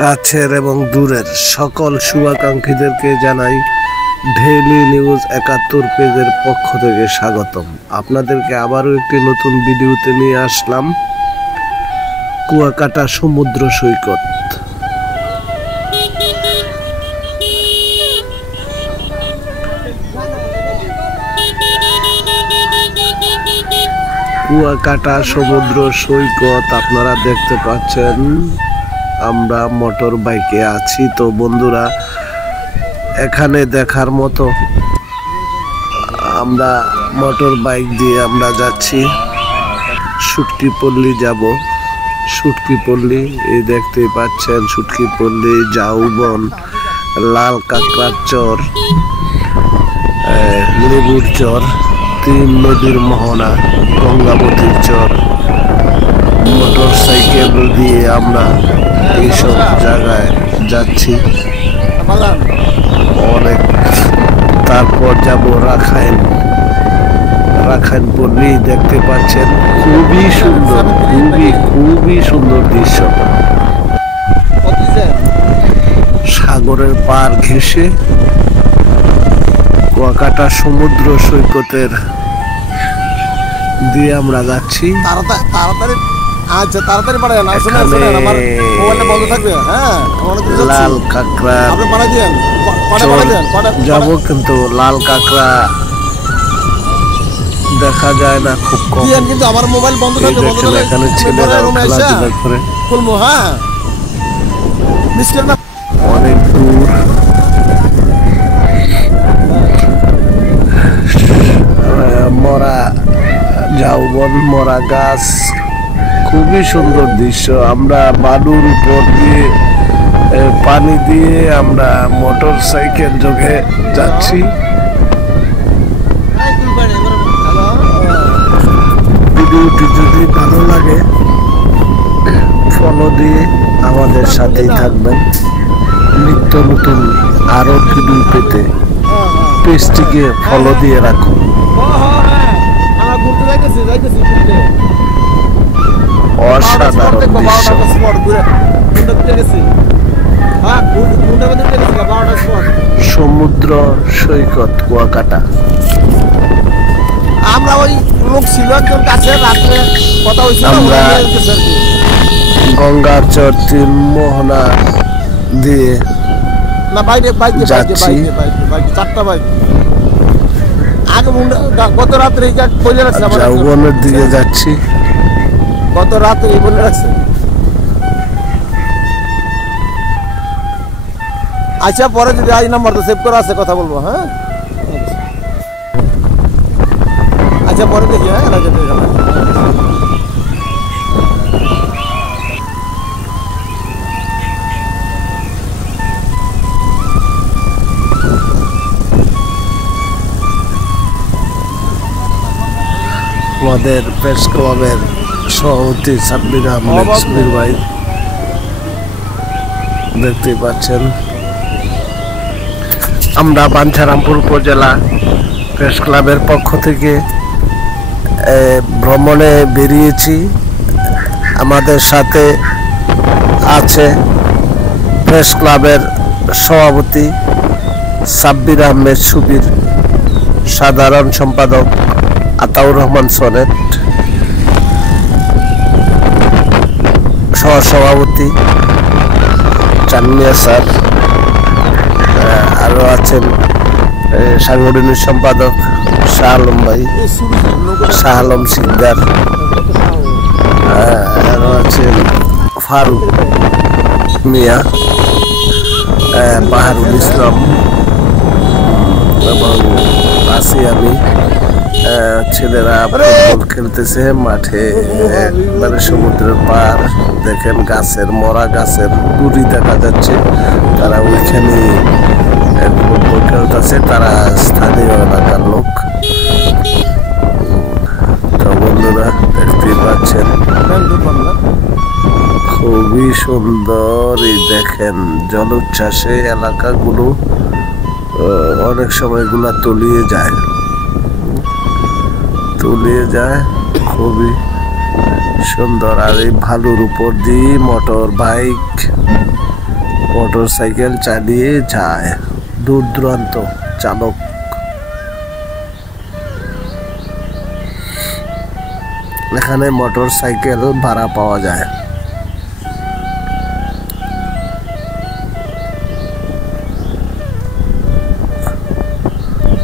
কাছের এবং দূরের সকল শুভাকাঙ্ক্ষীদেরকে জানাই ডেইলি নিউজ ৭১ পেজের পক্ষ থেকে স্বাগতম। আপনাদেরকে আবারও একটি নতুন ভিডিওতে নিয়ে আসলাম কুয়াকাটা সমুদ্র সৈকত। কুয়াকাটা সমুদ্র সৈকত আপনারা দেখতে পাচ্ছেন। আমরা মোটর বাইকে আছি। তো বন্ধুরা, এখানে দেখার মতো আমরা মোটর বাইক দিয়ে আমরা যাচ্ছি সুটকিপল্লী যাব। সুটকিপল্লী এই দেখতেই পাচ্ছেন, সুটকিপল্লী, ঝাউবন, লাল কাঁকড়ার চর, লেবুর চর, ৩ নদীর মোহনা, গঙ্গাবতীর চর। মোটর সাইকেল দিয়ে আমরা এইসব জায়গায় যাচ্ছি অনেক। তারপর যাব রাখাইন। রাখাইন পল্লী দেখতে পাচ্ছেন, খুবই সুন্দর, খুবই সুন্দর দৃশ্য। সাগরের পাড় ঘেঁষে কুয়াকাটা সমুদ্র সৈকতের দিয়ে আমরা যাচ্ছি। তাড়াতাড়ি আচ্ছা, তাড়াতাড়ি পাঠান। আমার মোবাইলটা বন্ধ থাকবে। হ্যাঁ, লাল কাঁকড়া আপনি পাঠা দিয়েন। যাব, কিন্তু লাল কাঁকড়া দেখা যায় না, খুব কম। কিন্তু আমার মোবাইল বন্ধ থাকবে। এখানে ছেলেরা খেলাধুলা করে। খুলবো। হ্যাঁ, অনেক দূর মরা ঝাউবন, মরা গাছ, খুবই সুন্দর দৃশ্য। আমরা বালুর উপর দিয়ে পানি দিয়ে আমরা মোটর সাইকেল যোগে যাচ্ছি। ভিডিওটি যদি ভালো লাগে ফলো দিয়ে আমাদের সাথেই থাকবেন। নিত্য নতুন আরো ভিডিও পেতে পেজটিকে ফলো দিয়ে রাখুন। অসাধারণ দৃশ্য। সমুদ্র সৈকত কুয়াকাটা। আমরা ওই লোক ছিল একজন কাছে, রাত্রে কথা হয়েছিল। আমরা গঙ্গার চর, ৩ মোহনা দিয়ে না বাইরে যাচ্ছি। 4টা বাইক আগে গত রাত্রে বলে রাখছে। ঝাউবনের দিকে যাচ্ছি। গত রাত্রে বলে রাখছে। আচ্ছা, পরে যদি এই নাম্বার তো সেভ করা আছে, কথা বলবো। হ্যাঁ, আচ্ছা, পরে দেখি। হ্যাঁ, আমাদের প্রেস ক্লাবের সভাপতি সাব্বির আহমেদ সুবীর ভাই দেখতে পাচ্ছেন। আমরা বাঞ্ছারামপুর উপজেলা প্রেস ক্লাবের পক্ষ থেকে ভ্রমণে বেরিয়েছি। আমাদের সাথে আছে প্রেস ক্লাবের সভাপতি সাব্বির আহমেদ সুবীর, সাধারণ সম্পাদক আতাউর রহমান সনেট, সহসভাপতি চানমিয়া স্যার, আরও আছেন সাংগঠনিক সম্পাদক শাহ আলম ভাই, শাহ আলম সিকদার, আরও আছেন ফারুক মিয়া, বাহারুল ইসলাম, এবং আছি আমি। ছেলেরা ফুটবল খেলতেছে মাঠে, একবারে সমুদ্রের পার। দেখেন গাছের, মরা গাছের গুড়ি দেখা যাচ্ছে। তারা ওইখানে ফুটবল খেলতেছে। তারা স্থানীয় এলাকার লোক। তো বন্ধুরা, দেখতেই পাচ্ছেন, খুবই সুন্দর। এই দেখেন জলোচ্ছ্বাসে এলাকাগুলো অনেক সময় গুলা তলিয়ে যায়, খুবই সুন্দর। আর এই ভালুর উপর দিয়ে মোটর সাইকেল চালিয়ে যায় দূর দূরান্ত চালক। এখানে মোটর সাইকেল ভাড়া পাওয়া যায়।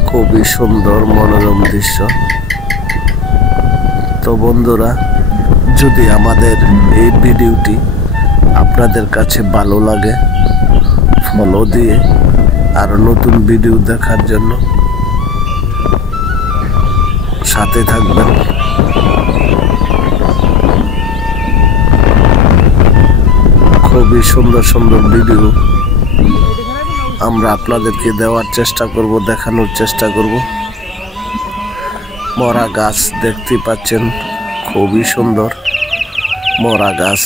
খুবই সুন্দর মনোরম দৃশ্য। তো বন্ধুরা, যদি আমাদের এই ভিডিওটি আপনাদের কাছে ভালো লাগে, ফলো দিয়ে আরো নতুন ভিডিও দেখার জন্য সাথে থাকবেন। খুবই সুন্দর সুন্দর ভিডিও আমরা আপনাদেরকে দেওয়ার চেষ্টা করব, দেখানোর চেষ্টা করব। মরা গাছ দেখতে পাচ্ছেন, খুবই সুন্দর মরা গাছ।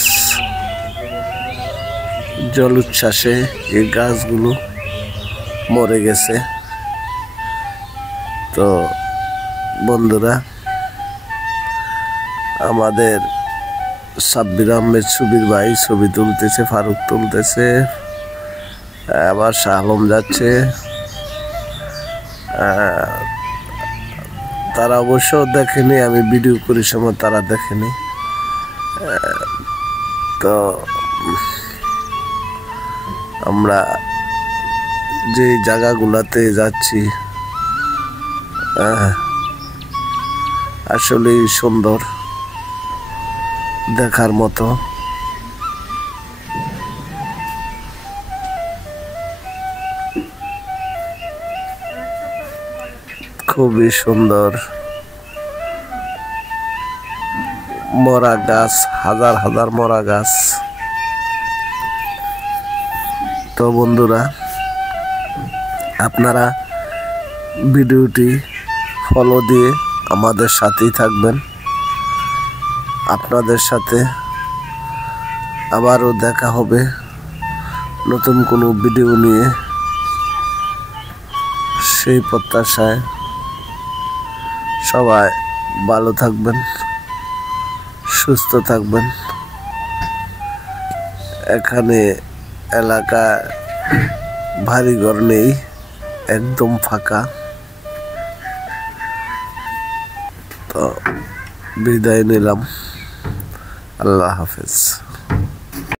জল উচ্ছ্বাসে এই গাছগুলো মরে গেছে। তো বন্ধুরা, আমাদের সাব্বির আহমেদ সুবীর ভাই ছবি তুলতেছে, ফারুক তুলতেছে, আবার শাহ আলম যাচ্ছে। তারা অবশ্য দেখেনি, আমি ভিডিও করি সময় তারা দেখেনি। তো আমরা যে জায়গাগুলাতে যাচ্ছি আসলেই সুন্দর, দেখার মতো। খুবই সুন্দর মরা গাছ, হাজার হাজার মরা গাছ। তো বন্ধুরা, আপনারা ভিডিওটি ফলো দিয়ে আমাদের সাথেই থাকবেন। আপনাদের সাথে আবারও দেখা হবে নতুন কোনো ভিডিও নিয়ে, সেই প্রত্যাশায় সবাই ভালো থাকবেন, সুস্থ থাকবেন। এখানে এলাকায় ভারী ঘর নেই, একদম ফাঁকা। তো বিদায় নিলাম, আল্লাহ হাফেজ।